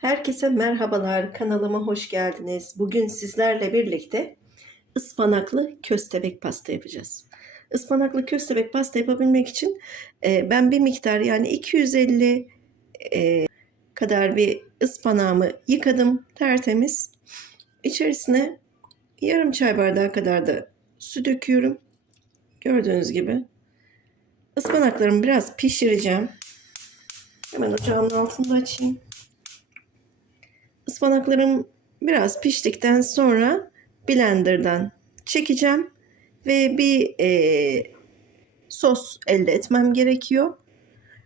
Herkese merhabalar. Kanalıma hoş geldiniz. Bugün sizlerle birlikte ıspanaklı köstebek pasta yapacağız. Ispanaklı köstebek pasta yapabilmek için e, ben bir miktar yani 250 e, kadar bir ıspanağımı yıkadım tertemiz. İçerisine yarım çay bardağı kadar da su döküyorum. Gördüğünüz gibi. Ispanaklarımı biraz pişireceğim. Hemen ocağımın altında açayım. Ispanaklarım biraz piştikten sonra blenderdan çekeceğim ve bir e, sos elde etmem gerekiyor.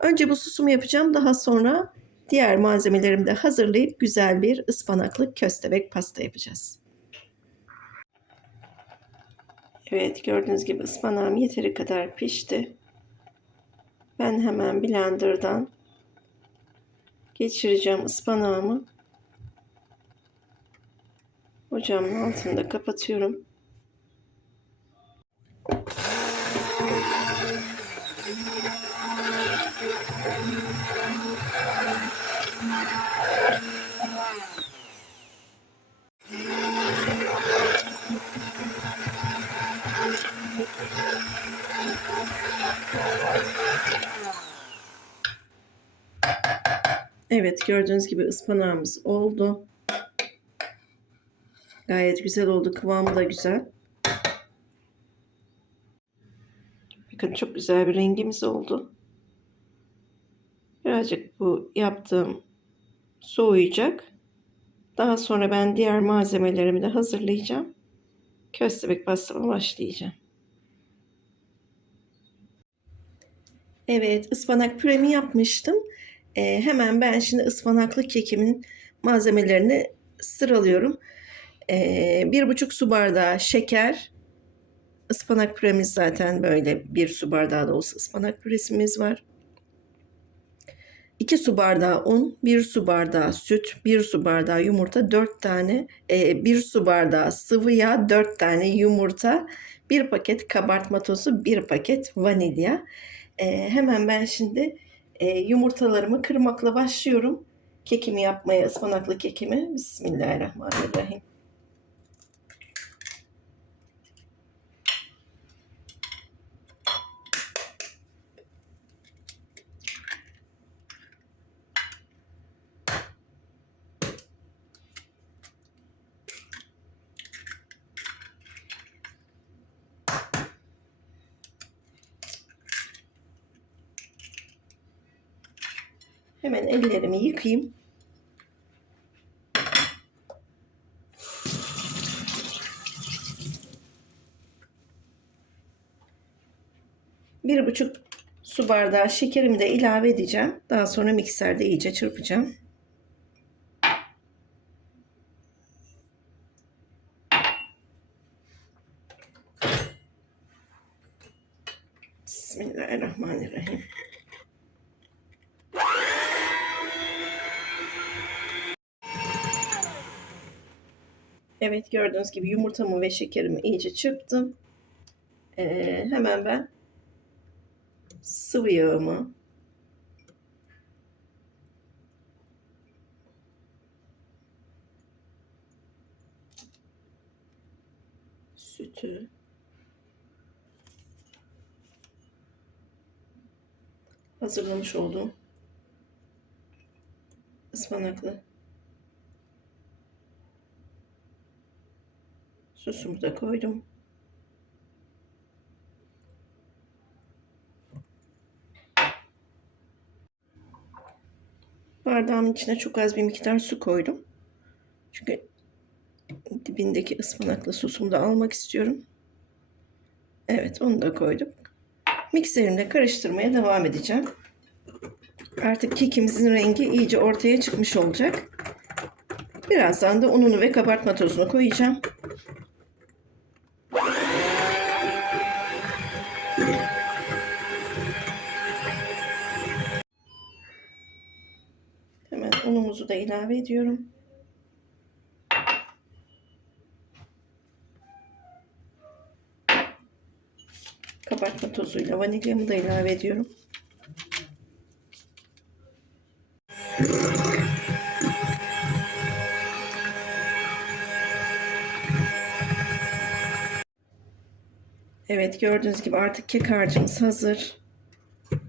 Önce bu sosumu yapacağım. Daha sonra diğer malzemelerimi de hazırlayıp güzel bir ıspanaklı köstebek pasta yapacağız. Evet gördüğünüz gibi ıspanağım yeteri kadar pişti. Ben hemen blenderdan geçireceğim ıspanağımı. Ocağımın altını da kapatıyorum. Evet gördüğünüz gibi ıspanağımız oldu. Gayet güzel oldu. Kıvamı da güzel. Bakın çok güzel bir rengimiz oldu. Birazcık bu yaptığım soğuyacak. Daha sonra ben diğer malzemelerimi de hazırlayacağım. Köstebek pastama başlayacağım. Evet, ıspanak püremi yapmıştım. Ee, hemen ben şimdi ıspanaklı kekimin malzemelerini sıralıyorum. Ee, bir buçuk su bardağı şeker. Ispanak püremiz zaten böyle bir su bardağı da olsa ıspanak püresimiz var. 2 su bardağı un, 1 su bardağı süt, 1 su bardağı yumurta, 4 tane, e, 1 su bardağı sıvı yağ, 4 tane yumurta, 1 paket kabartma tozu, 1 paket vanilya. E, hemen ben şimdi e, yumurtalarımı kırmakla başlıyorum. Kekimi yapmaya, ıspanaklı kekimi. Bismillahirrahmanirrahim. Hemen ellerimi yıkayayım. Bir buçuk su bardağı şekerimi de ilave edeceğim. Daha sonra mikserde iyice çırpacağım. Bismillahirrahmanirrahim. Evet gördüğünüz gibi yumurtamı ve şekerimi iyice çırptım. Ee, hemen ben sıvı yağımı sütü hazırlamış olduğum ıspanaklı Sosumu da koydum. Bardağımın içine çok az bir miktar su koydum. Çünkü dibindeki ıspanaklı sosumu da almak istiyorum. Evet onu da koydum. Mikserimle karıştırmaya devam edeceğim. Artık kekimizin rengi iyice ortaya çıkmış olacak. Birazdan da ununu ve kabartma tozunu koyacağım. Hemen unumuzu da ilave ediyorum. Kabartma tozuyla vanilyamı da ilave ediyorum. Evet gördüğünüz gibi artık kek harcımız hazır.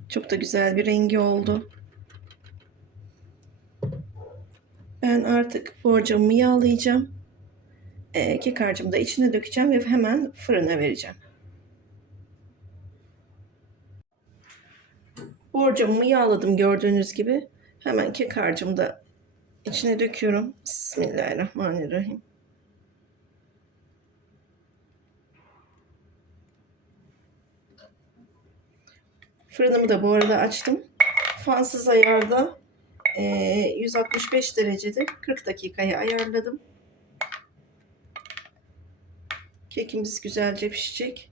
Çok da güzel bir rengi oldu. Ben artık borcamımı yağlayacağım. Ee, kek harcımı da içine dökeceğim ve hemen fırına vereceğim. Borcamımı yağladım gördüğünüz gibi. Hemen kek harcımı da içine döküyorum. Bismillahirrahmanirrahim. Fırınımı da bu arada açtım. Fansız ayarda e, 165 derecede 40 dakikaya ayarladım. Kekimiz güzelce pişecek.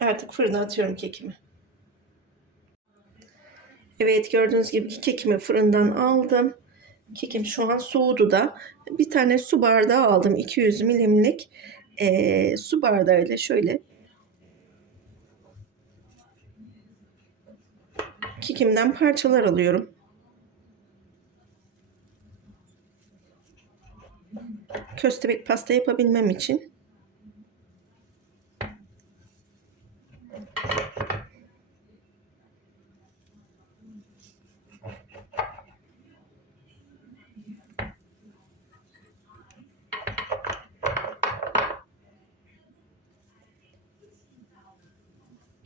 Artık fırına atıyorum kekimi. Evet gördüğünüz gibi kekimi fırından aldım. Kekim şu an soğudu da. Bir tane su bardağı aldım. 200 milimlik e, su bardağıyla şöyle kekimden parçalar alıyorum. Köstebek pasta yapabilmem için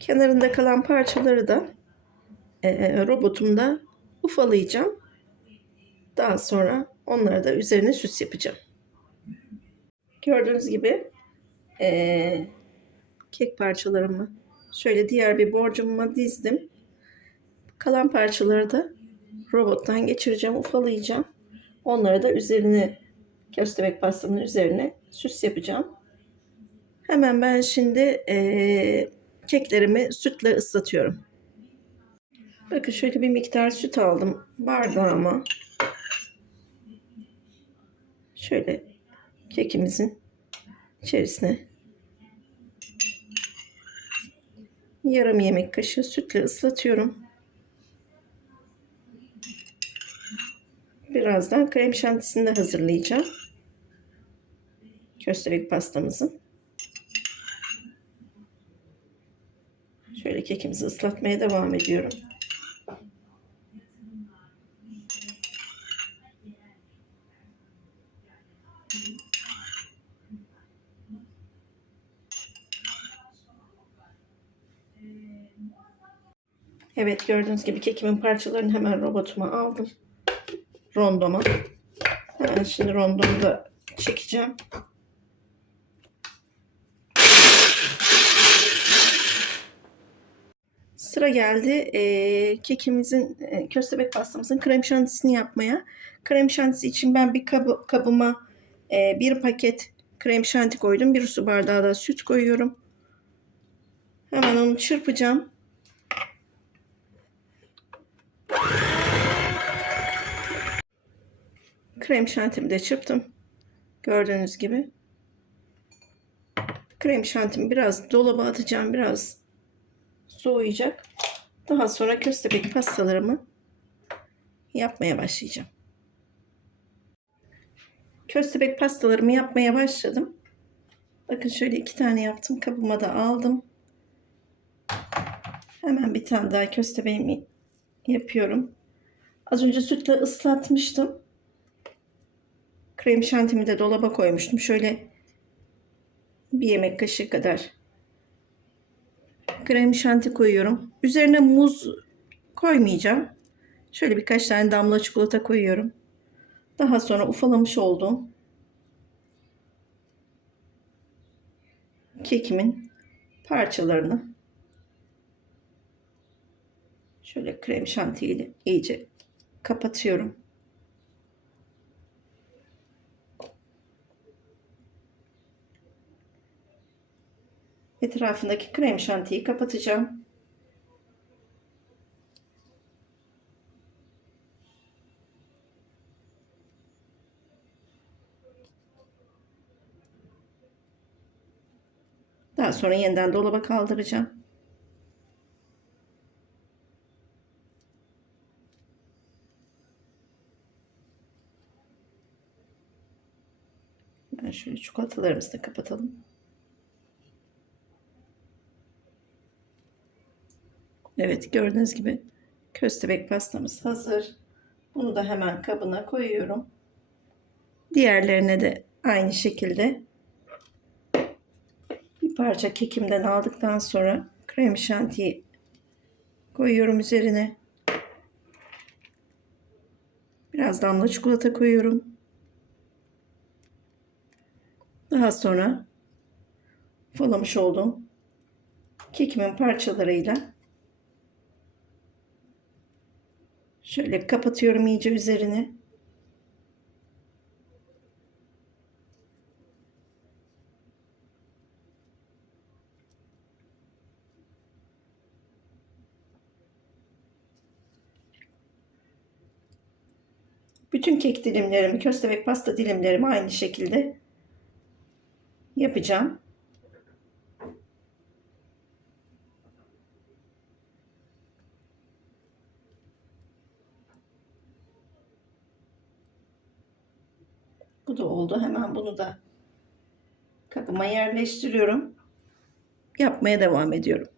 Kenarında kalan parçaları da e, robotumda ufalayacağım. Daha sonra onları da üzerine süs yapacağım. Gördüğünüz gibi e, kek parçalarımı şöyle diğer bir borcamıma dizdim. Kalan parçaları da robottan geçireceğim, ufalayacağım. Onları da üzerine köstebek pastamın üzerine süs yapacağım. Hemen ben şimdi e, keklerimi sütle ıslatıyorum. Bakın şöyle bir miktar süt aldım bardağıma. Şöyle kekimizin içerisine yarım yemek kaşığı sütle ıslatıyorum. Birazdan krem şantisini de hazırlayacağım. Köstebek pastamızın. Şöyle kekimizi ıslatmaya devam ediyorum. Evet gördüğünüz gibi kekimin parçalarını hemen robotuma aldım. Rondoma. Hemen şimdi rondomu da çekeceğim. Sıra geldi e, kekimizin, e, köstebek pastamızın krem şantisini yapmaya. Krem şantisi için ben bir kabı, kabıma e, bir paket krem şanti koydum. Bir su bardağı da süt koyuyorum. Hemen onu çırpacağım. Krem şantimi de çırptım. Gördüğünüz gibi. Krem şantimi biraz dolaba atacağım. Biraz soğuyacak. Daha sonra köstebek pastalarımı yapmaya başlayacağım. Köstebek pastalarımı yapmaya başladım. Bakın şöyle iki tane yaptım. Kabıma da aldım. Hemen bir tane daha köstebeğimi yapıyorum. Az önce sütle ıslatmıştım. Krem şantimi de dolaba koymuştum. Şöyle bir yemek kaşığı kadar krem şanti koyuyorum. Üzerine muz koymayacağım. Şöyle birkaç tane damla çikolata koyuyorum. Daha sonra ufalamış olduğum kekimin parçalarını şöyle krem şanti ile iyice kapatıyorum. Etrafındaki krem şantiyi kapatacağım. Daha sonra yeniden dolaba kaldıracağım. Ben şöyle çikolatalarımızı da kapatalım. Evet gördüğünüz gibi köstebek pastamız hazır. Bunu da hemen kabına koyuyorum. Diğerlerine de aynı şekilde bir parça kekimden aldıktan sonra krem şantiyi koyuyorum üzerine. Biraz damla çikolata koyuyorum. Daha sonra falamış olduğum kekimin parçalarıyla şöyle kapatıyorum iyice üzerine. Bütün kek dilimlerimi, köstebek pasta dilimlerimi aynı şekilde yapacağım. Bu da oldu. Hemen bunu da kabıma yerleştiriyorum. Yapmaya devam ediyorum.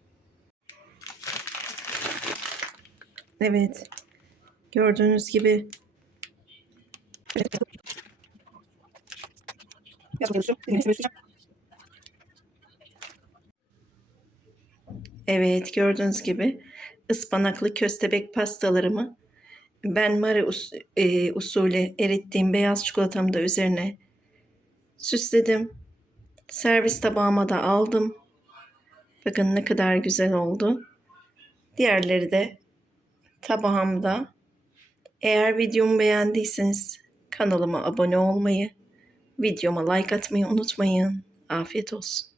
Evet. Gördüğünüz gibi Evet gördüğünüz gibi ıspanaklı köstebek pastalarımı ben Mare us- e, usulü erittiğim beyaz çikolatamı da üzerine süsledim. Servis tabağıma da aldım. Bakın ne kadar güzel oldu. Diğerleri de tabağımda. Eğer videomu beğendiyseniz kanalıma abone olmayı, videoma like atmayı unutmayın. Afiyet olsun.